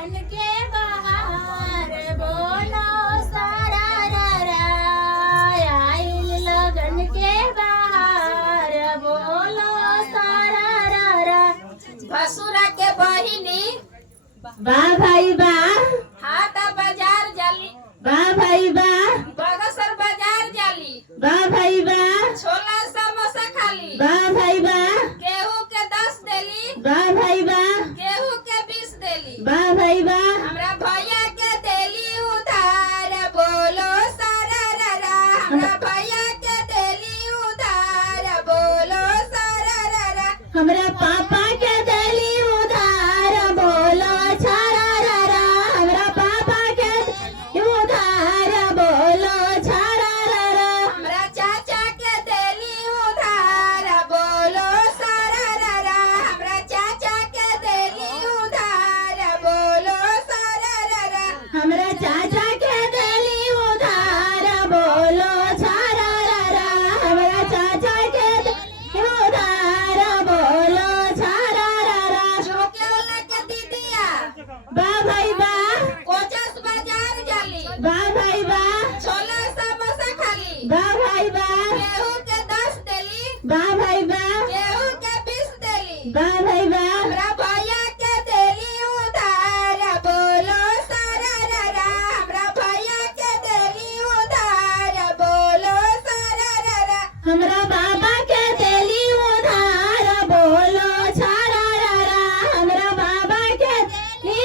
लगन के बहार बोलो सारा रा आइल लगन के बहार बोलो सारा रा भसुरा के बहिनी बा भाई बा हाट बाजार जाली बा भाई बा बगसर बाजार जाली बा भाई बा छोला समोसा खाली बा भाई बा गेहूं के 10 देली बा भाई बा गेहूं के 20 देली बा भाई बा हमरा भैया के देली उधार बोलो सारा रा हमरा भैया के देली उधार बोलो सारा रा हमरा पापा के देली उधार बोलो छारा रा हमरा पापा के उधार बोलो छारा रा हमरा चाचा के देली उधार बोलो सारा रा हमरा चाचा के देली उधार बोलो सारा रा हमरा चाचा के देली उधार बोलो छारा रा हमरा चाचा के देली उधार बोलो छारा रा झोंके वाला के दीदिया बा भाई बा कोचस बाजार जाली बा भाई बा छोला समोसा खाली बा भाई बा गेहूं के 10 देली बा भाई बा गेहूं के 20 देली बा भाई बा हमरा भैया के देली उधार बोलो सारा रा हमरा भैया के देली उधार बोलो सारा रा हमरा बाबा के देली उधार बोलो छारा रा हमरा बाबा के देली